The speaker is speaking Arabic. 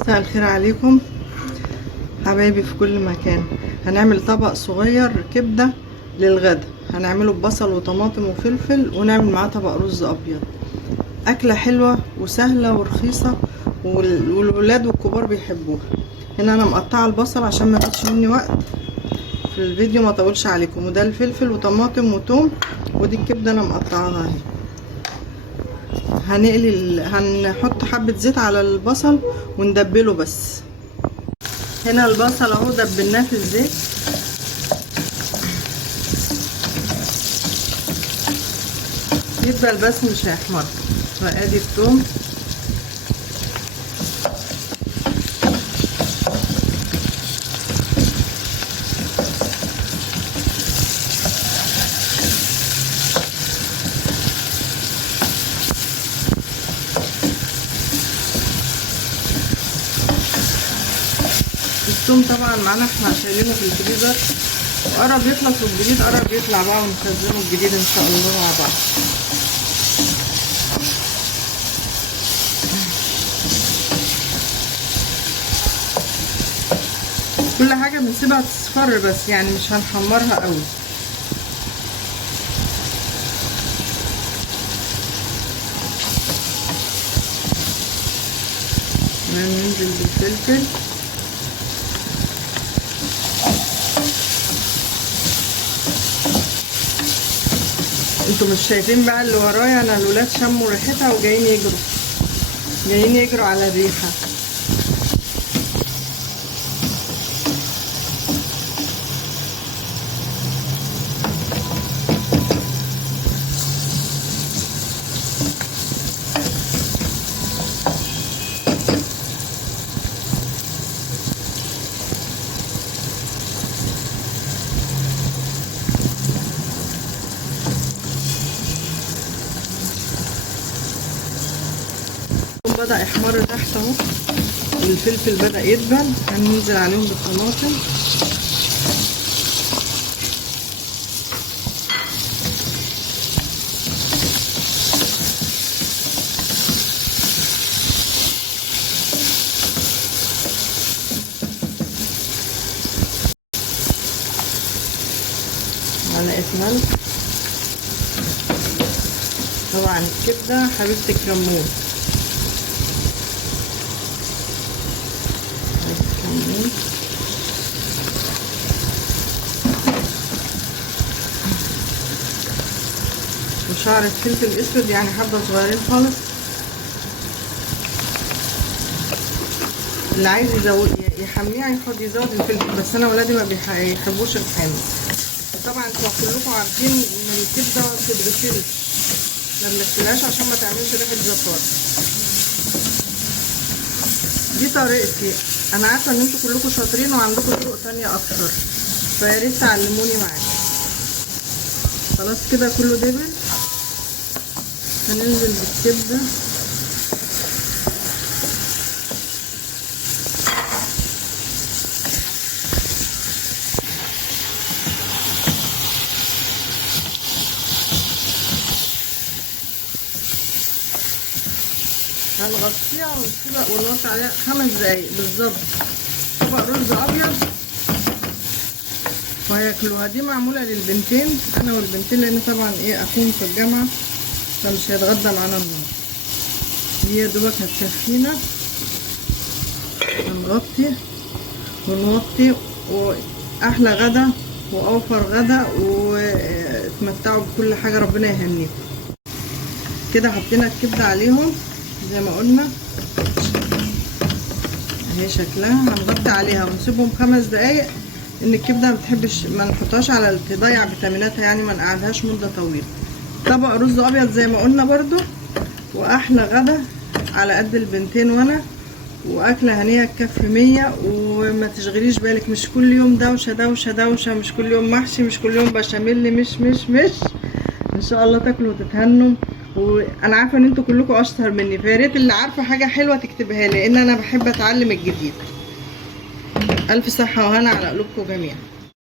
مساء الخير عليكم حبايبي في كل مكان. هنعمل طبق صغير كبدة للغدا، هنعمله ببصل وطماطم وفلفل ونعمل معاه طبق رز ابيض. اكلة حلوة وسهلة ورخيصة والولاد والكبار بيحبوها. هنا انا مقطعة البصل عشان ما ياخدش مني وقت في الفيديو ما اطولش عليكم، وده الفلفل وطماطم وتوم، ودي الكبدة انا مقطعاها اهي. هنحط حبة زيت على البصل وندبله بس. هنا البصل اهو دبلناه في الزيت، يدبل بس مش هيحمر. وادي الثوم، الثوم طبعا معانا احنا شايلينه في الفريزر وقرب يخلص، والجديد قرب يطلع بقى ونخزنه الجديد ان شاء الله مع بعض. كل حاجه بنسيبها تصفر بس، يعني مش هنحمرها قوي. ننزل بالفلفل، انتوا مش شايفين بقى اللي ورايا؟ انا الولاد شموا ريحتها وجايين يجروا على الريحه. بدأ يحمر تحت اهو، والفلفل بدأ يدبل. هننزل عليهم بالطماطم، معلقة ملح. طبعا الكبدة حبيبة الكمون، وشعرة فلفل اسود يعني حبة صغيرين خالص. اللي عايز يحميها يزود الفلفل، بس انا ولادي ما بيحبوش الحامي. طبعا انتوا كلكم عارفين ان الكبده ما بتتغسلش، ما بنغسلهاش عشان ما تعملش ريحه زفاره. دي طريقتي، انا عارفه ان انتوا كلكم شاطرين وعندكم طرق تانية اكتر، فيا ريت تعلموني معاكم. خلاص كده كله دبل. هننزل بالكبده، هنغطيها ونوطي عليها 5 دقايق بالظبط. طبق رز ابيض وهياكلوها. دي معموله للبنتين، انا والبنتين، لان طبعا اخوهم في الجامعه فمش هيتغدى معانا النهارده. دي يا دوبك هتكفينا. هنغطي ونوطي، واحلى غدا واوفر غدا، واتمتعوا بكل حاجه. ربنا يهنيكم. كده حطينا الكبده عليهم زي ما قلنا اهي شكلها. هنغطي عليها ونسيبهم 5 دقايق، ان الكبده ما بتحبش ما نحطهاش على تضيع فيتاميناتها، يعني ما نقعدهاش مده طويله. طبق رز ابيض زي ما قلنا برضو، واحلى غدا على قد البنتين وانا، واكله هنيه تكفي 100. وما تشغليش بالك، مش كل يوم دوشه دوشه دوشه، مش كل يوم محشي، مش كل يوم بشاميل، مش ان شاء الله تاكلوا وتتهنوا. وانا عارفه ان انتوا كلكم اشطر مني، فيا ريت اللي عارفه حاجه حلوه تكتبها لي، لان انا بحب اتعلم الجديد. الف صحه وهنا على قلوبكم جميعا.